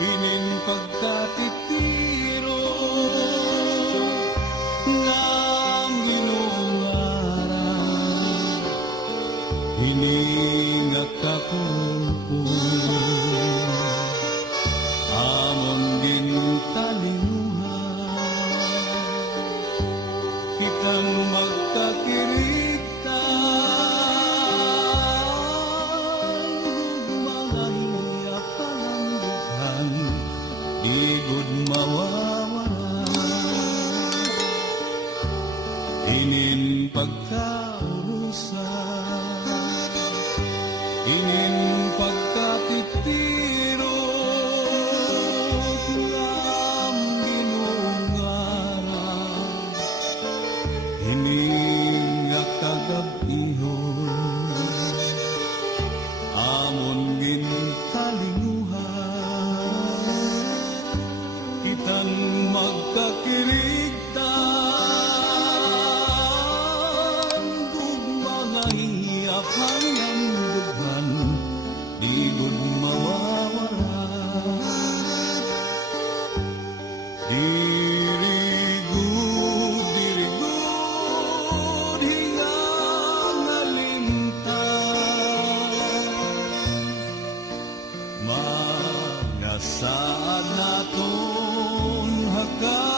inin pagkatitiro ng ginungaran, inin nakakumpul amon gintalinguhan, kitang magkakirita mga hiya palangguhan, igod mawawala, inin pagkaurusan, inin pagkatitiro ng ginungaran, inin nakagabihon amon gintalinguhan, kitang magkakirigtan kung mga hiyapan ng dughan, di gud mawawala. Dirigud hingang alintang, mga saad naton haka